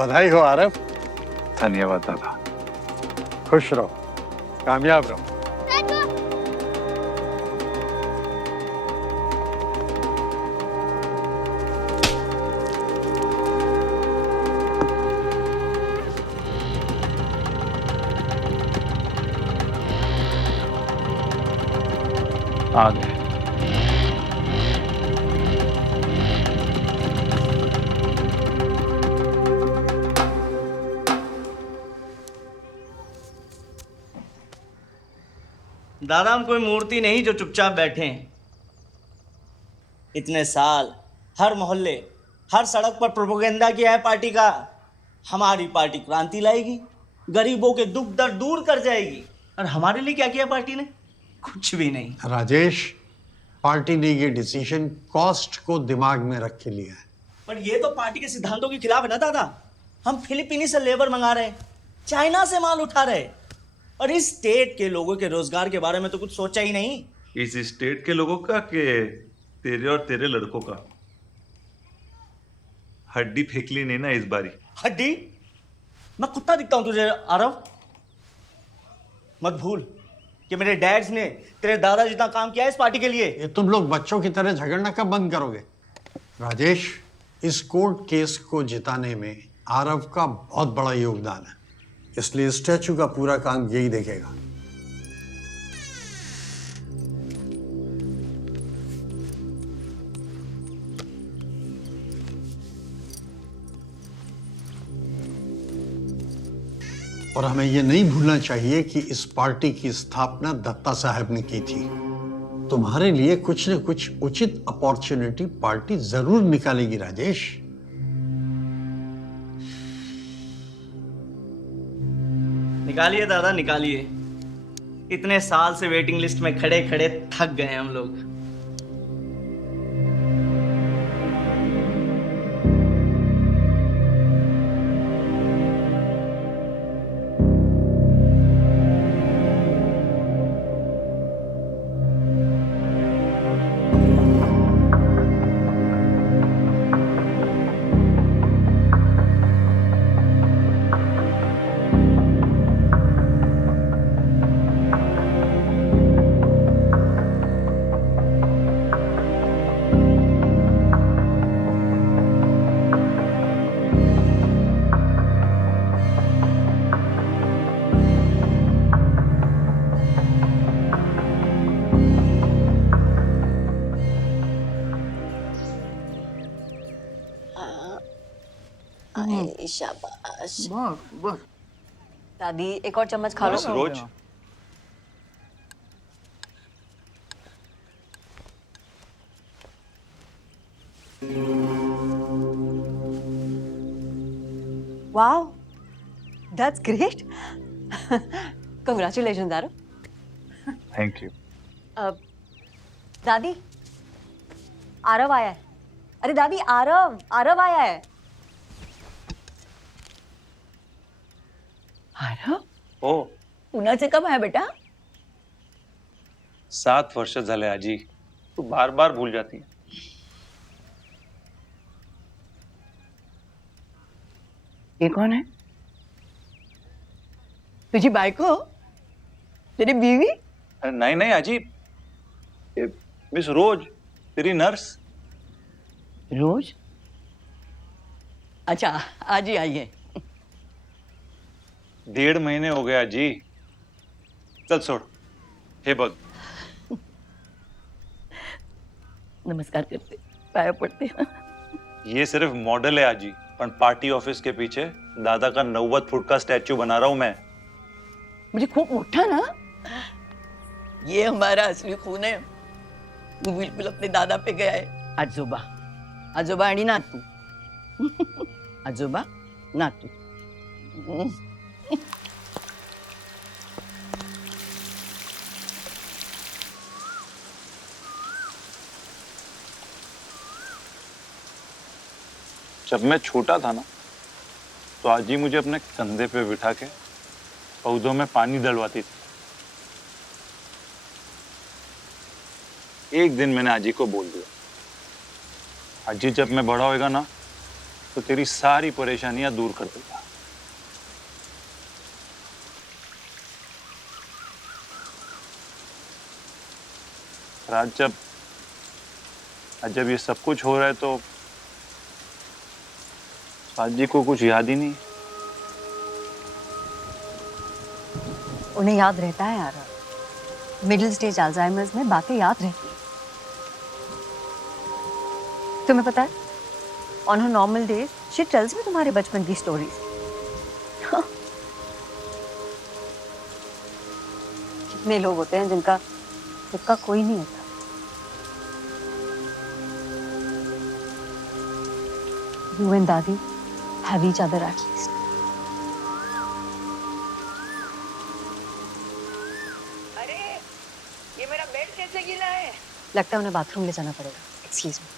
बधाई हो आरव। धन्यवाद दादा। खुश रहो, कामयाब रहो। आ गए। दादा हम कोई मूर्ति नहीं जो चुपचाप बैठे हैं। इतने साल हर मोहल्ले हर सड़क पर प्रोपेगेंडा किया है पार्टी का। हमारी पार्टी क्रांति लाएगी, गरीबों के दुख दर्द दूर कर जाएगी। और हमारे लिए क्या किया पार्टी ने? कुछ भी नहीं। राजेश, पार्टी ने ये डिसीजन कॉस्ट को दिमाग में रख के लिया है। पर ये तो पार्टी के सिद्धांतों के खिलाफ है ना दादा। हम फिलीपीनी से लेबर मंगा रहे, चाइना से माल उठा रहे, और इस स्टेट के लोगों के रोजगार के बारे में तो कुछ सोचा ही नहीं। इस स्टेट के लोगों का कि तेरे और तेरे लड़कों का? हड्डी फेंक ली नहीं ना इस बारी। हड्डी? मैं कुत्ता दिखता हूं तुझे आरव? मत भूल कि मेरे डैड्स ने तेरे दादा जितना काम किया है इस पार्टी के लिए। ये तुम लोग बच्चों की तरह झगड़ना कब बंद करोगे? राजेश, इस कोर्ट केस को जिताने में आरव का बहुत बड़ा योगदान है, इसलिए स्टैचू का पूरा काम यही देखेगा। और हमें यह नहीं भूलना चाहिए कि इस पार्टी की स्थापना दत्ता साहब ने की थी। तुम्हारे लिए कुछ न कुछ उचित अपॉर्चुनिटी पार्टी जरूर निकालेगी राजेश। निकालिए दादा निकालिए। इतने साल से वेटिंग लिस्ट में खड़े खड़े थक गए हम लोग। शाबाश। बस दादी एक और चम्मच खा लो। Rose wow, that's great. Congratulations Aarav. Thank you. दादी, आरव आया है। अरे दादी, आरव आरव आया है। आरव, ओ पुण्याचे कब आहे बेटा? 7 वर्ष झाले आजी, तू बार बार भूल जाती है। ये कौन है? तुझी बायको? तेरी बीवी? अरे नहीं नहीं आजी, मिस रोज, तेरी नर्स। रोज? अच्छा, आज ही आई है। 1.5 महीने हो गया जी। चल छोड़, हे बघ। नमस्कार करते, पाया पडते। ये सिर्फ मॉडल है आजी, पर पार्टी ऑफिस के पीछे दादा का 90 फुट का स्टैचू बना रहा हूं मैं। म्हणजे खूप मोठा ना? ये हमारा असली खून है। तू बिल्कुल अपने दादा पे गया है। आजोबा, आजोबा आणि नातू। आजोबा, नातू। जब मैं छोटा था ना, तो आजी मुझे अपने कंधे पे बिठा के पौधों में पानी डलवाती थी। एक दिन मैंने आजी को बोल दिया, आजी जब मैं बड़ा होएगा ना, तो तेरी सारी परेशानियां दूर कर देगा। और आज जब ये सब कुछ हो रहा है तो साज जी को कुछ याद ही नहीं। उन्हें याद रहता है यार, मिडिल स्टेज अल्जाइमर्स में बातें याद रहती हैं। तुम्हें पता है, on her normal days she tells me तुम्हारे बचपन की स्टोरीज। कितने लोग होते हैं जिनका खुद का कोई नहीं होता। You and दादी have each other at least. अरे ये मेरा बेड कैसे गिरा है? लगता है उन्हें बाथरूम ले जाना पड़ेगा। Excuse me.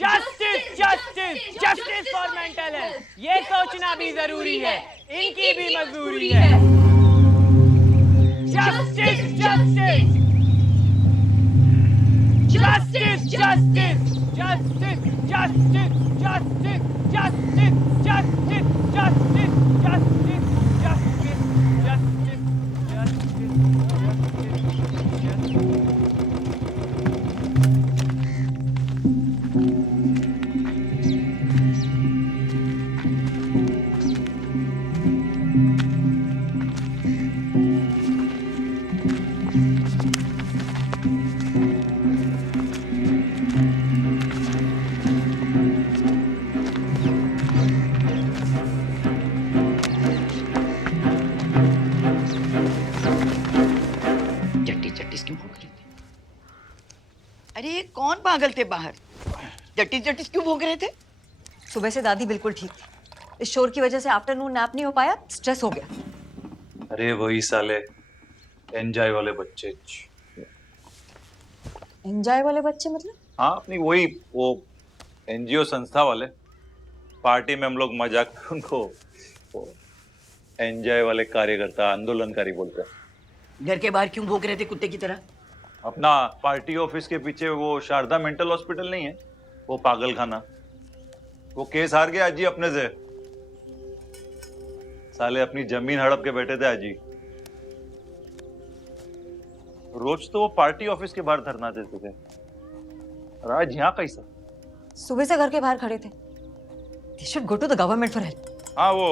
Justice justice justice for mental health, ये सोचना भी जरूरी है, इनकी भी मजबूरी है। Justice justice justice justice justice justice justice justice justice justice justice justice अरे ये कौन पागल थे बाहर? जट्टिस जट्टिस क्यों भोग रहे थे? सुबह से दादी बिल्कुल ठीक थी। इस शोर की वजह से आफ्टरनून नैप नहीं हो पाया, स्ट्रेस हो गया। अरे वही साले एंजॉय वाले बच्चे। एंजॉय वाले बच्चे मतलब? हाँ, अपनी वही वो एनजीओ संस्था वाले। पार्टी में हम लोग मजाक में उनको वो एंजॉय वाले कार्यकर्ता, आंदोलनकारी बोलते हैं। घर के बाहर क्यों भोग रहे थे कुत्ते की तरह? अपना पार्टी ऑफिस के पीछे वो शारदा मेंटल हॉस्पिटल नहीं है, वो पागल खाना, वो केस हार गया आजी अपने से। साले अपनी जमीन हड़प के बैठे थे आजी। रोज तो वो पार्टी ऑफिस के बाहर धरना देते थे, और आज यहाँ कैसा? सुबह से घर के बाहर खड़े थे। They should go to the government for help. हाँ, वो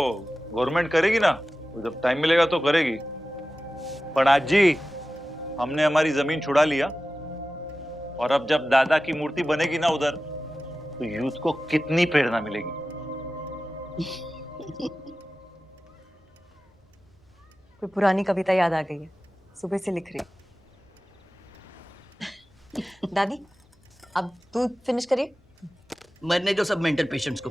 गवर्नमेंट करेगी ना, जब टाइम मिलेगा तो करेगी। पर आजी हमने हमारी जमीन छुड़ा लिया, और अब जब दादा की मूर्ति बनेगी ना उधर, तो यूथ को कितनी प्रेरणा मिलेगी। कोई पुरानी कविता याद आ गई है, सुबह से लिख रही। दादी अब तू फिनिश करिए। मरने दो सब मेंटल पेशेंट्स को।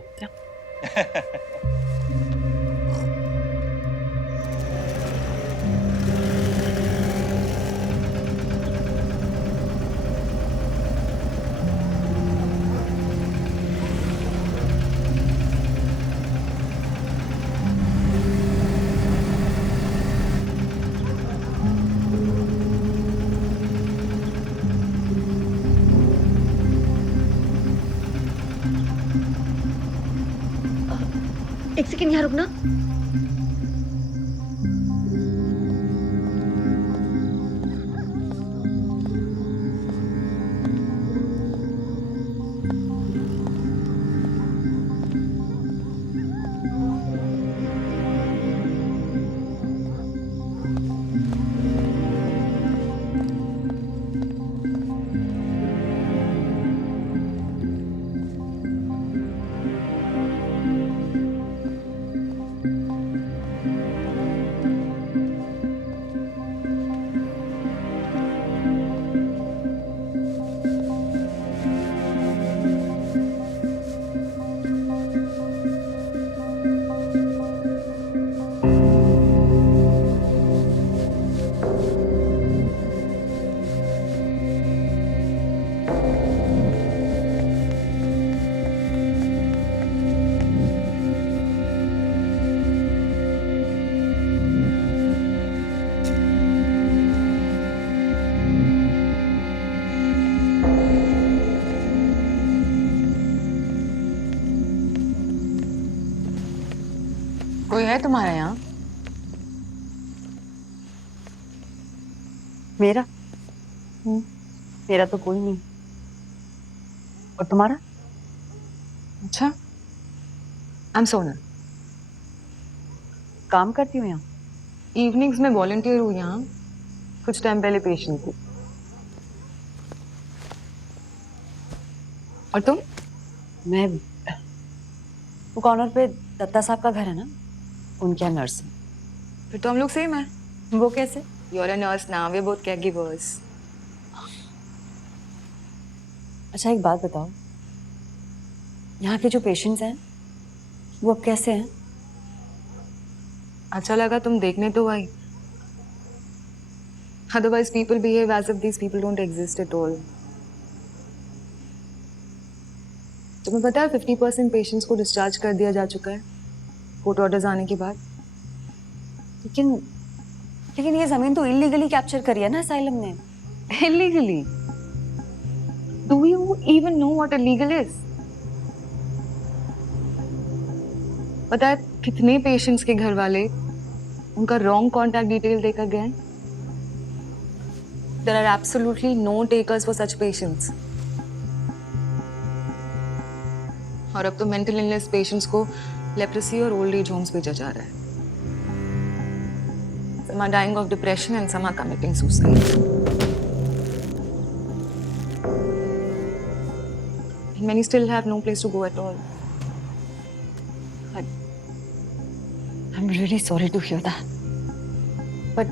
एक सेकंड यहाँ रुकना। कोई है तुम्हारे यहाँ? मेरा मेरा तो कोई नहीं। और तुम्हारा? अच्छा, आई एम सोनल। काम करती हूँ यहाँ। इवनिंग्स में वॉलंटियर हूँ यहाँ, कुछ टाइम पहले पेशेंट थी। और तुम? मैं वो कॉर्नर पे दत्ता साहब का घर है ना, उनके यहाँ नर्स हूँ। फिर तो हम लोग सेम है। वो कैसे? You are a nurse now, we both caregivers. अच्छा एक बात बताओ, यहाँ के जो पेशेंट्स हैं वो अब कैसे हैं? अच्छा लगा तुम देखने तो आई। Otherwise people behave as if these people don't exist at all. तुम्हें पता है 50% पेशेंट्स को डिस्चार्ज कर दिया जा चुका है कोर्ट ऑर्डर्स आने के बाद। लेकिन ये जमीन तो इलीगली कैप्चर करी है ना असाइलम ने। Illegally? Do you even know what illegal is? पता है कितने पेशेंट्स के घर वाले उनका रॉन्ग कॉन्टैक्ट डिटेल देकर गए हैं? There are absolutely no takers for such patients. और अब तो मेंटल इलनेस पेशेंट्स को लेप्रेसी और ओल्ड एज होम्स भेजा जा रहा है। Some are dying of depression and some are committing suicide. And many still have no place to go at all. I'm really sorry to hear that. But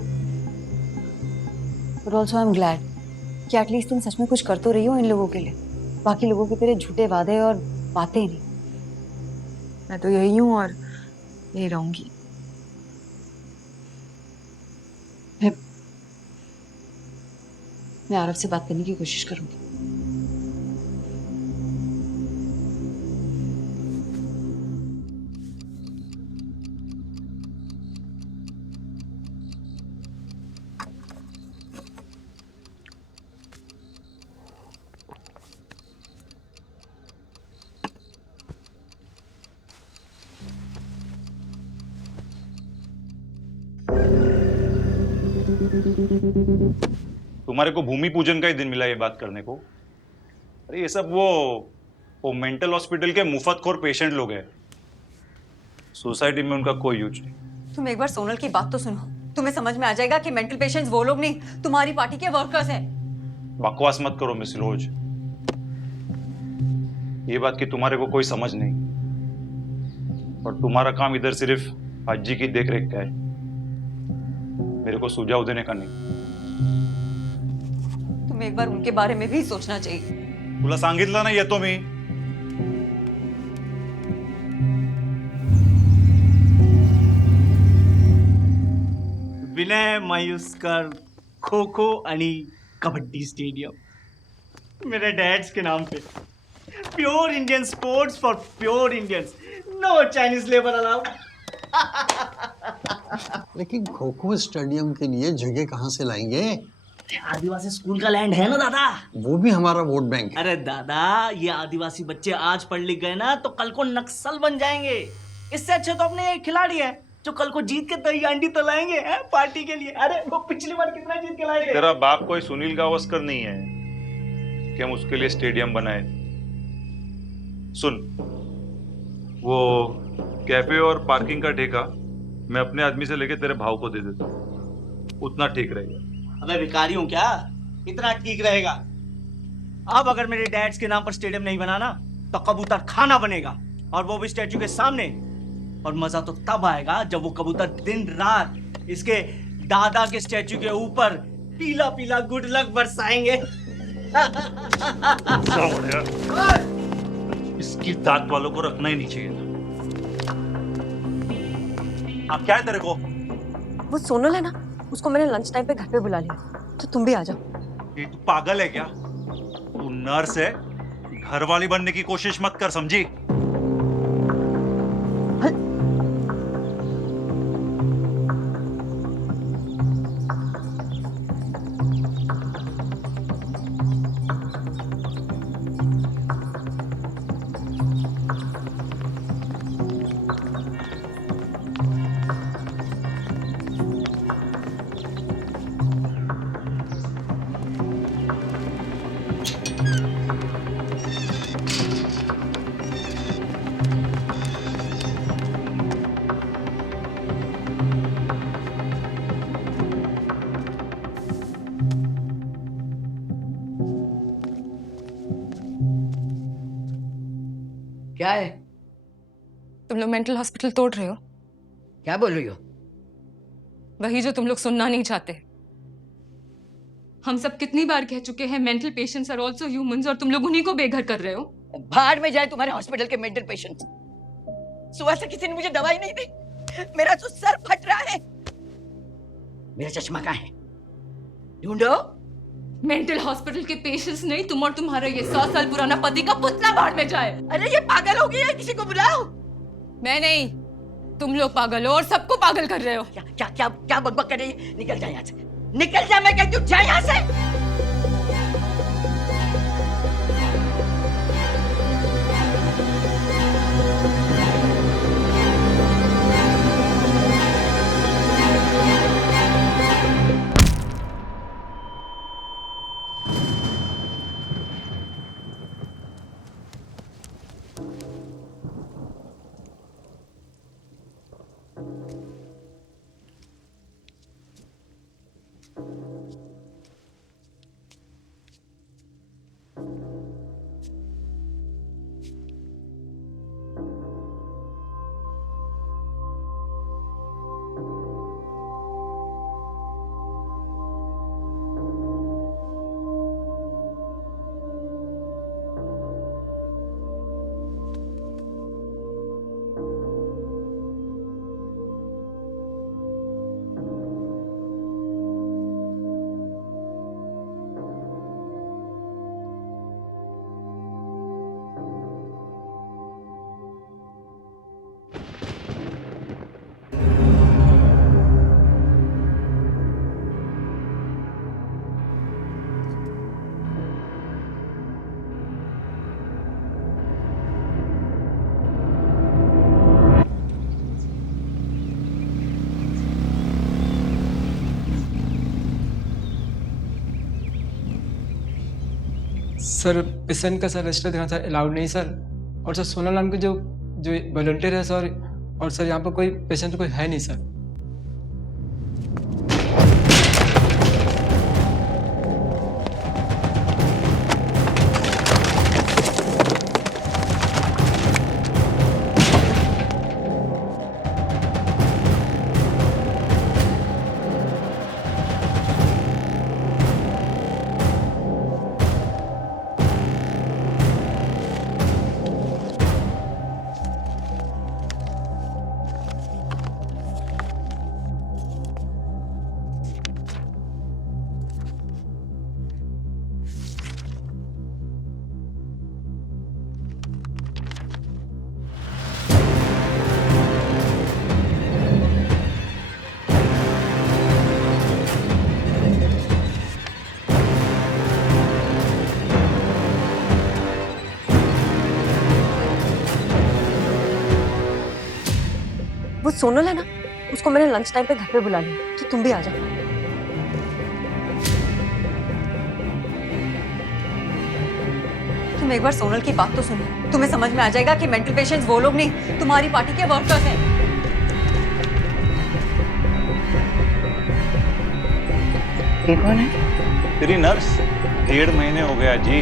also I'm glad कि at least तुम सच में कुछ कर तो रही हो इन लोगों के लिए। बाकी लोगों की तरह झूठे वादे और बातें नहीं। मैं तो यही हूँ और यही रहूंगी। मैं आरव से बात करने की कोशिश करूंगी। तुम्हारे को भूमि पूजन का ही दिन मिला ये बात करने को? अरे ये सब वो मेंटल हॉस्पिटल के मुफ्तखोर पेशेंट लोग हैं। सोसाइटी में उनका कोई यूज नहीं। तुम एक बार सोनल की बात तो सुनो, तुम्हें समझ में आ जाएगा कि मेंटल पेशेंट्स वो लोग नहीं, तुम्हारी पार्टी के वर्कर्स हैं। बकवास मत करो मिस रोज। ये बात कि तुम्हारे को कोई समझ नहीं और तुम्हारा काम इधर सिर्फ अज्जी की देखरेख का है, मेरे को सुझाव देने का नहीं। तुम्हें एक बार उनके बारे में भी सोचना चाहिए। तुला सांगितलं ना येतो मी। विनय मायूसकर खो खो आणि कबड्डी स्टेडियम मेरे डैड्स के नाम पे। Pure Indian sports for pure Indians, no Chinese labour allowed. लेकिन खो खो स्टेडियम के लिए जगह कहाँ से लाएंगे? आदिवासी स्कूल का लैंड है ना दादा। वो भी हमारा वोट बैंक है। अरे दादा, ये आदिवासी बच्चे आज पढ़ लिख गए ना तो कल को नक्सल बन जाएंगे। इससे अच्छे तो अपने ये खिलाड़ी हैं जो कल को जीत के दही अंडी तो लाएंगे हैं पार्टी के लिए। अरे वो पिछली बार कितना जीत के लाए थे। तेरा बाप कोई सुनील गावस्कर नहीं है कि हम उसके लिए स्टेडियम बनाए। सुन, वो कैफे और पार्किंग का ठेका मैं अपने आदमी से लेके तेरे भाव को दे देता हूँ, उतना ठीक रहेगा। अबे भिखारी हूं क्या, इतना ठीक रहेगा? अब अगर मेरे डैड्स के नाम पर स्टेडियम नहीं बनाना तो कबूतर खाना बनेगा, और वो भी स्टैचू के सामने। और मजा तो तब आएगा जब वो कबूतर दिन रात इसके दादा के स्टैचू के ऊपर पीला पीला गुड लक बरसाएंगे। इसकी दांत वालों को रखना ही नहीं चाहिए था। अब क्या है तेरे को? वो सोनल है ना, उसको मैंने लंच टाइम पे घर पे बुला लिया, तो तुम भी आ जाओ। ये तू पागल है क्या? तू नर्स है, घर वाली बनने की कोशिश मत कर, समझी? क्या है? तुम लोग मेंटल हॉस्पिटल तोड़ रहे हो, क्या बोल रही हो? वही जो तुम लोग सुनना नहीं चाहते। हम सब कितनी बार कह चुके हैं mental patients are also humans, और तुम लोग उन्हीं को बेघर कर रहे हो। बाहर में जाए तुम्हारे हॉस्पिटल के मेंटल पेशेंट। सुबह से किसी ने मुझे दवाई नहीं दी, मेरा तो सर फट रहा है। मेरा चश्मा कहाँ है? ढूंढो। मेंटल हॉस्पिटल के पेशेंट्स नहीं, तुम और तुम्हारा ये 100 साल पुराना पति का पुतला बाहर में जाए। अरे ये पागल हो गई है, किसी को बुलाओ। मैं नहीं, तुम लोग पागल हो और सबको पागल कर रहे हो। क्या क्या क्या क्या बकबक कर रही है? निकल जा यहाँ से, निकल जा, मैं कहती हूँ जा यहाँ से। सर पेशेंट का सर रजिस्टर देना सर अलाउड नहीं सर। और सर सोनल नाम के जो जो वॉलंटियर है सर, और सर यहाँ पर कोई पेशेंट कोई है नहीं सर। वो सोनल है ना, उसको मैंने लंच टाइम पे घर पे बुला लिया, तो तुम भी आ जाओ। तुम एक बार सोनल की बात तो सुनो, तुम्हें समझ में आ जाएगा कि मेंटल पेशेंट्स वो लोग नहीं, तुम्हारी पार्टी के वर्कर्स हैं। ये कौन है? तेरी नर्स 1.5 महीने हो गया जी।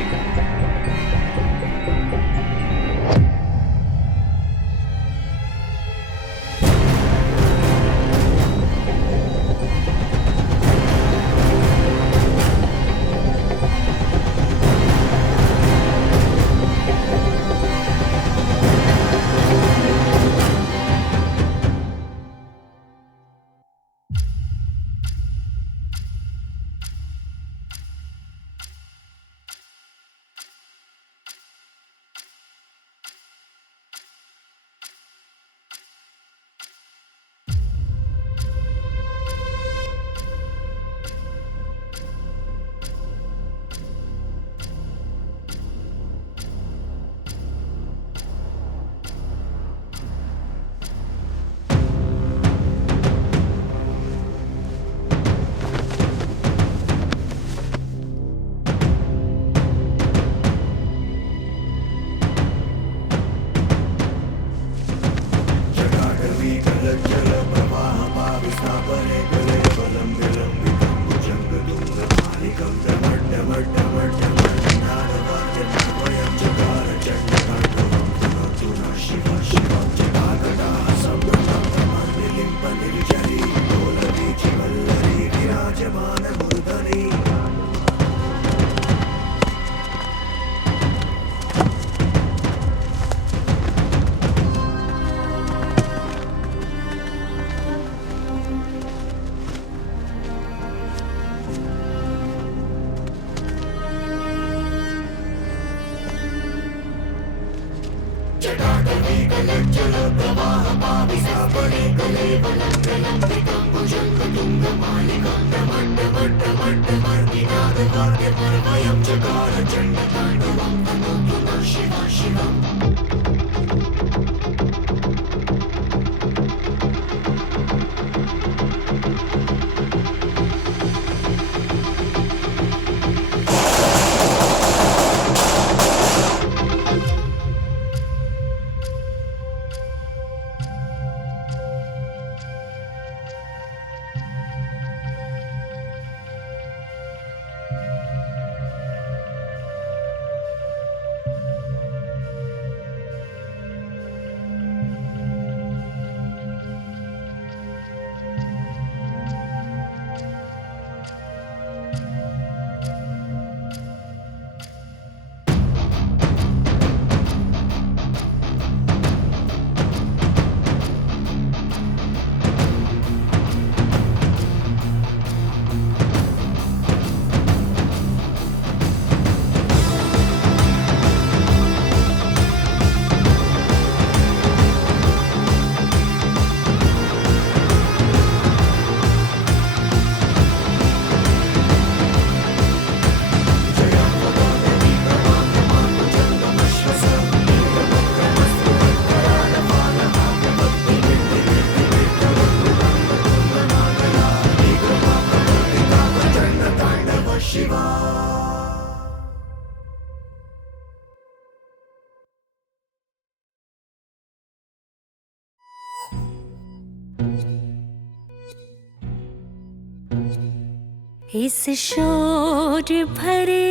इस शोर भरे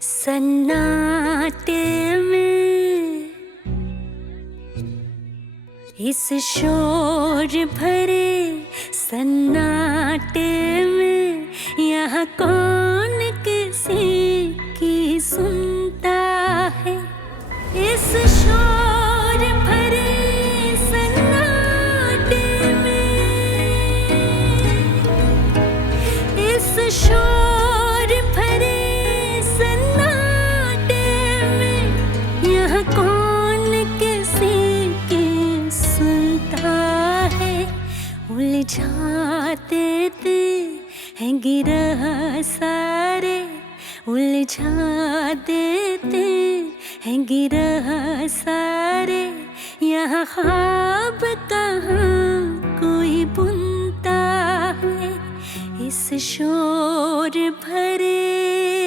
सन्नाटे में, इस शोर भरे सन्नाटे में यहाँ कौन किसी की सुनता है। इस शोर भरे सन्नाटे में, इस शोर भरे सन्नाटे में यहाँ कौन किसी की सुनता है। उलझा देते हैं गिरह सारे, उलझा देते हैं गिरह सारे, यहाँ ख्वाब कहाँ कोई बुनता है। इस शोर भरे